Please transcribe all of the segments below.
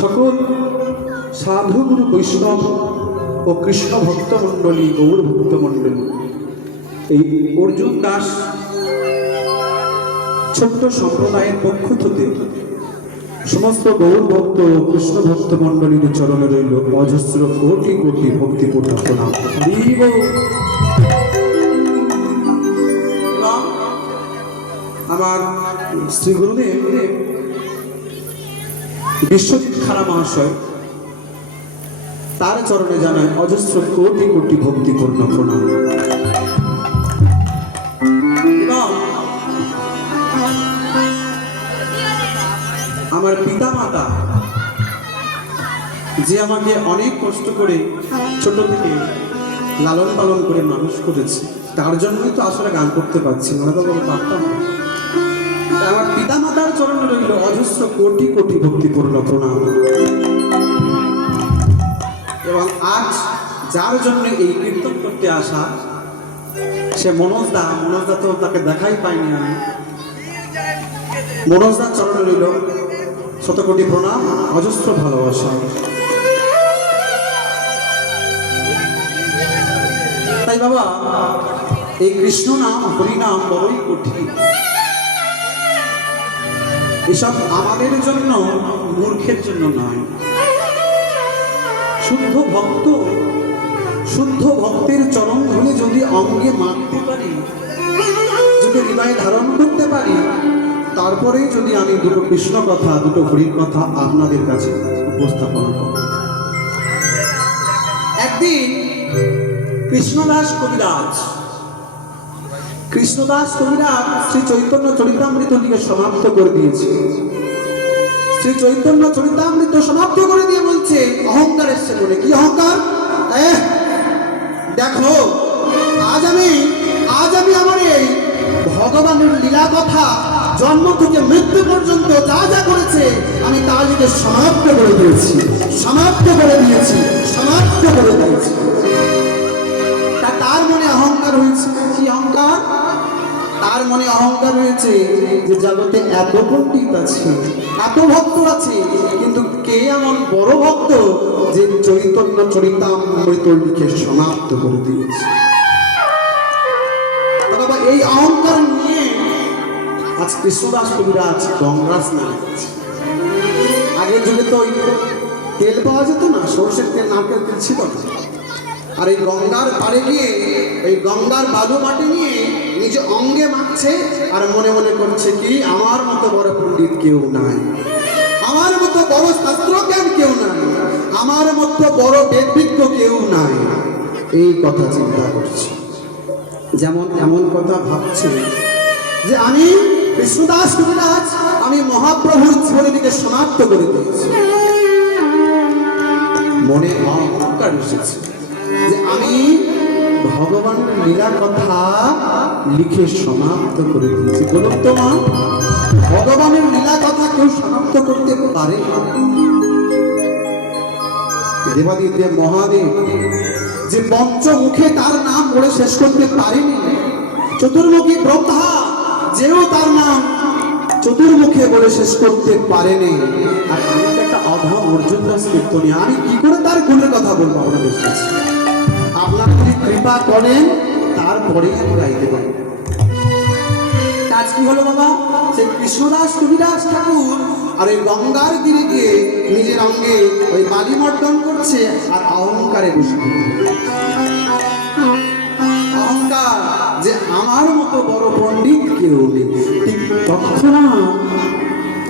সকল সাধুগুরু বৈষ্ণব ও কৃষ্ণ ভক্তমণ্ডলী, গৌর ভক্তমণ্ডলী, এই অর্জুন দাস ছোট্ট সম্প্রদায়ের পক্ষ থেকে সমস্ত গৌর ভক্ত ও কৃষ্ণ ভক্ত মণ্ডলীর চরণে রইল অজস্র কোটি কোটি ভক্তিপূর্ণ প্রণাম। আমার শ্রী গুরুদেব বিশ্বজিৎ খাড়া মহাশয়, তার চরণে জানায় অজস্র কোটি কোটি ভক্তিপূর্ণ প্রণাম। আমার পিতা মাতা যে আমাকে অনেক কষ্ট করে ছোট থেকে লালন পালন করে মানুষ করেছে, তার জন্যই তো আসলে গান করতে পারছি না, তো পারতাম না। আমার পিতা মাতার চরণে রইল অজস্র কোটি কোটি ভক্তিপূর্ণ প্রণাম। এবং আজ যার জন্য এই কীর্তন করতে আসা, সে মনোজদা তো তাকে দেখাই পাইনি আমি। মনোজদার চরণে রইল শতকোটি প্রণাম, অজস্র ভালোবাসা। তাই বাবা, এই কৃষ্ণ নাম হরিনাম বড়ই কঠিন। এসব আমাদের জন্য, মূর্খের জন্য নয়। শুদ্ধ ভক্ত, শুদ্ধ ভক্তের চরণ ধরে যদি অঙ্গে মানতে পারি, যদি হৃদয়ে ধারণ করতে পারি, তারপরে যদি আমি দুটো কৃষ্ণ কথা, দুটো হরির কথা আপনাদের কাছে উপস্থাপনা করব। একদিন কৃষ্ণদাস কবিরাজ শ্রী চৈতন্য চরিতামৃত দিকে সমাপ্ত করে দিয়েছে। শ্রী চৈতন্য চরিতামৃত সমাপ্ত করে দিয়ে বলছে, অহংকার এসছে বলে। কি অহংকার? দেখো, আজ আমি আমার এই ভগবানের লীলা কথা জন্ম থেকে মৃত্যু পর্যন্ত যা যা করেছে, আমি তা লিখে সমাপ্ত করে দিয়েছি। তার মনে অহংকার হয়েছে। কি অহংকার? তার মনে অহংকার হয়েছে যে জগতে এত পণ্ডিত আছে, এত ভক্ত আছে, কিন্তু কে এমন বড় ভক্ত যে চৈতন্য চরিতামৃত লিখে সমাপ্ত করে দিয়েছে। বাবা, এই অহংকার নিয়ে আজ কৃষ্ণদাস কবিরাজ গঙ্গা স্নান করছে। আগের যুগে তো তেল পাওয়া যেত না, সরষের তেল, নারকেল তেল ছিল না। আর এই গঙ্গার পাড়ে গিয়ে এই গঙ্গার বালু মাটি নিয়ে নিজে অঙ্গে মাখছে আর মনে মনে করছে কি, আমার মতো বড় পণ্ডিত কেউ নাই, আমার মতো বড় শাস্ত্রজ্ঞান কেউ নাই, আমার মতো বড় বেদবিজ্ঞ কেউ নাই। এই কথা চিন্তা করছে। যেমন এমন কথা ভাবছে যে আমি কৃষ্ণদাস কবিরাজ, আমি মহাপ্রভুর জীবনীকে সমাপ্ত করে দিয়েছি। মনে অহংকার এসেছে যে আমি ভগবানের লীলা কথা লিখে সমাপ্ত করে দিয়েছি। বলুন তো মা, ভগবানের লীলা কথা কেউ সমাপ্ত করতে পারে? দেবাদিদেব মহাদেব যে পঞ্চমুখে তার নাম বলে শেষ করতে পারেনি, চতুর্মুখী ব্রহ্মা যেও তার নাম চতুর্মুখে বলে শেষ করতে পারেনি। আর আমি তো একটা অধম অর্জুন দাস কীর্তনী, আমি কি করে তার গুণের কথা বলবো আপনাদের কাছে? আপনারা যদি কৃপা করেন, তারপরে আমি গাইতে পারি। আজ কি হলো বাবা? সেই কৃষ্ণদাস কবিরাজ ঠাকুর আর ওই গঙ্গার তীরে গিয়ে নিজের অঙ্গে ওই বালি মর্দন করছে আর অহংকারে বসে। অহংকার যে আমার মতো বড় পণ্ডিত কেউ নেই। ঠিক তৎক্ষণাৎ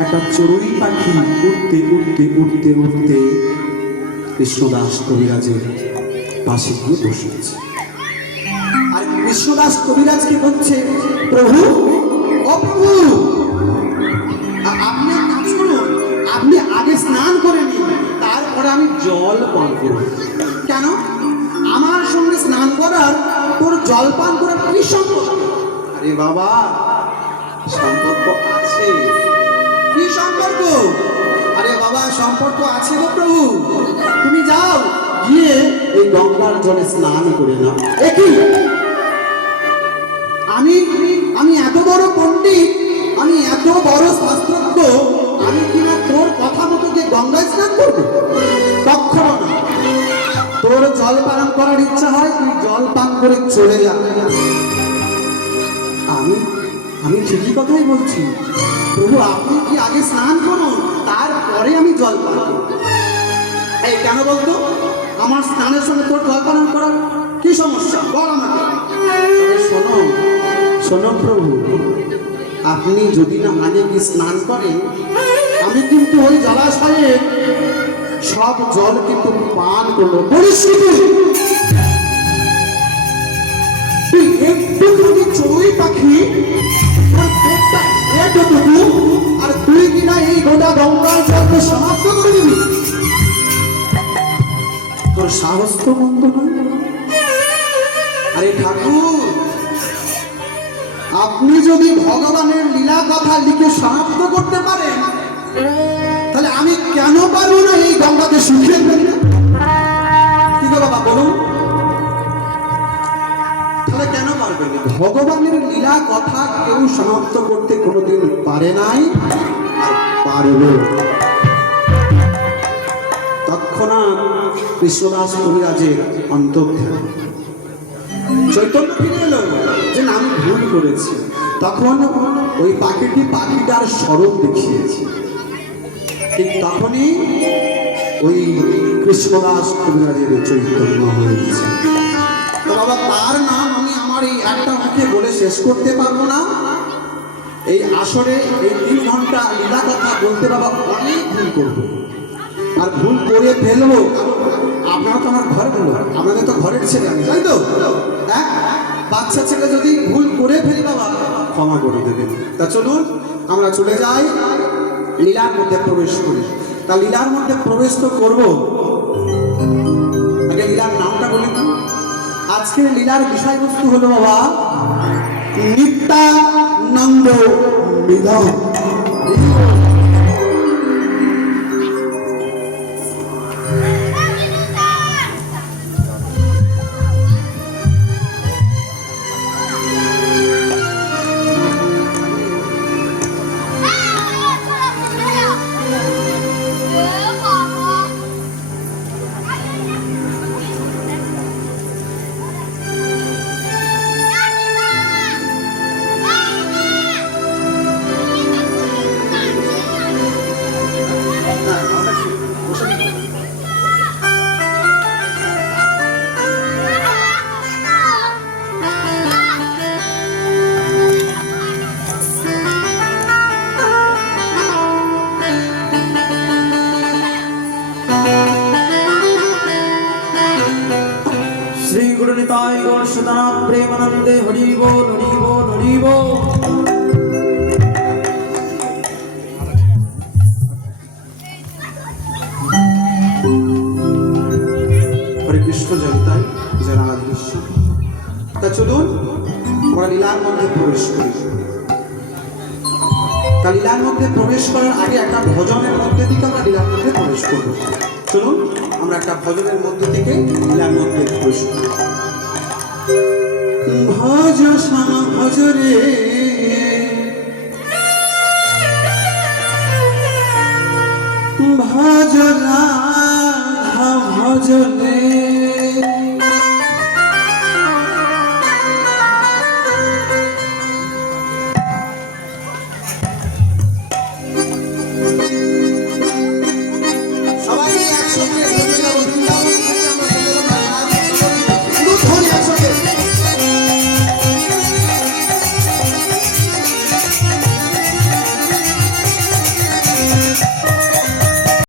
একটা চড়ুই পাখি উঠতে উঠতে উঠতে উঠতে কৃষ্ণদাস কবিরাজের পাশে গিয়ে বসেছে। আর কৃষ্ণদাস কবিরাজকে বলছে, প্রভু, অপ্রভু, আপনি কাজ করুন, আপনি আগে স্নান করে নিন, তারপরে আমি জল পান করব। কেন? আমার সঙ্গে স্নান করার তোর জল পান করার কি সম্পর্ক? আরে বাবা, সম্পর্ক আছে। কি সম্পর্ক? আরে বাবা, সম্পর্ক আছে গো প্রভু। তুমি যাও, গিয়ে এই গঙ্গার জলে স্নান করে নাও। একই আমি এত বড় পণ্ডিত, আমি এত বড় শাস্ত্রজ্ঞ, আমি কিনা তোর কথা মতো যে গঙ্গায় স্নান করব? জল পান করার ইচ্ছা হয় তুই জল পান করে চলে যা। আমি আমি ঠিকই কথাই বলছি প্রভু, আপনি কি আগে স্নান করুন, তারপরে আমি জল পান করব। এই কেন বলতো, আমার স্নানের সঙ্গে তোর জল পান করার কি সমস্যা বল আমাকে। তবে শোনো শোনো প্রভু, আপনি যদি না আগে কি স্নান করেন, আমি কিন্তু ওই জলাশয়ে সব জল কিন্তু পান করবো। বলিস তুই একটুখানি চড়ুই পাখি, আর তুই কিনা এই গোটা গঙ্গার জলকে সমাপ্ত করে দিবি? তোর সাহস তো মন্দ নয়। আরে ঠাকুর, আপনি যদি ভগবানের লীলা কথা লিখে সমাপ্ত করতে পারেন, তাহলে আমি কেন পারবো না এই গঙ্গাকে শুকিয়ে ফেলতে? কি গো বাবা বলুন, তাহলে কেন পারবেন? ভগবানের লীলা কথা কেউ সমাপ্ত করতে কোনোদিন পারে নাই আর পারবে। তৎক্ষণাৎ কৃষ্ণদাস কবিরাজের অন্তর্ধান, চৈতন্য ফিরে এলো যে আমি ভুল করেছি। তখন ওই পাখিটার স্বরূপ দেখিয়েছে। ঠিক তখনই ওই কৃষ্ণদাস কবিরাজের চৈতন্য হয়েছে। তো বাবা, তার নাম আমি আমার এই একটা মুখে বলে শেষ করতে পারবো না। এই আসরে এই 3 ঘন্টা লীলা কথা বলতে বাবা অনেক ভুল করবো, আর ভুল করে ফেলবো। আপনারা তো আমার ঘরে বলবো, আপনাদের তো ঘরের ছেলে আমি, তাই তো? হ্যাঁ, বাচ্চা ছেলে যদি ভুল করে ফেলি বাবা ক্ষমা করে দেবেন। তা চলুন আমরা চলে যাই, লীলার মধ্যে প্রবেশ করি। তা লীলার মধ্যে প্রবেশ তো করবো, আগে লীলার নামটা বলি না। আজকের লীলার বিষয়বস্তু হলো বাবা নিত্যানন্দ মিলন। প্রেমানন্দে হরি বল হরি বল হরি বল। হরে কৃষ্ণ জয়তাই জয় রাধা কৃষ্ণ। তা চলুন আমরা লীলার মধ্যে প্রবেশ করি। তা লীলার মধ্যে প্রবেশ করার আগে একটা ভজনের মধ্যে থেকে আমরা লীলার মধ্যে প্রবেশ করবো। চলুন আমরা একটা ভজনের মধ্যে থেকে লীলার মধ্যে প্রবেশ করি। ভজ শ্যাম ভজ রে ভজ রাধা ভজ রে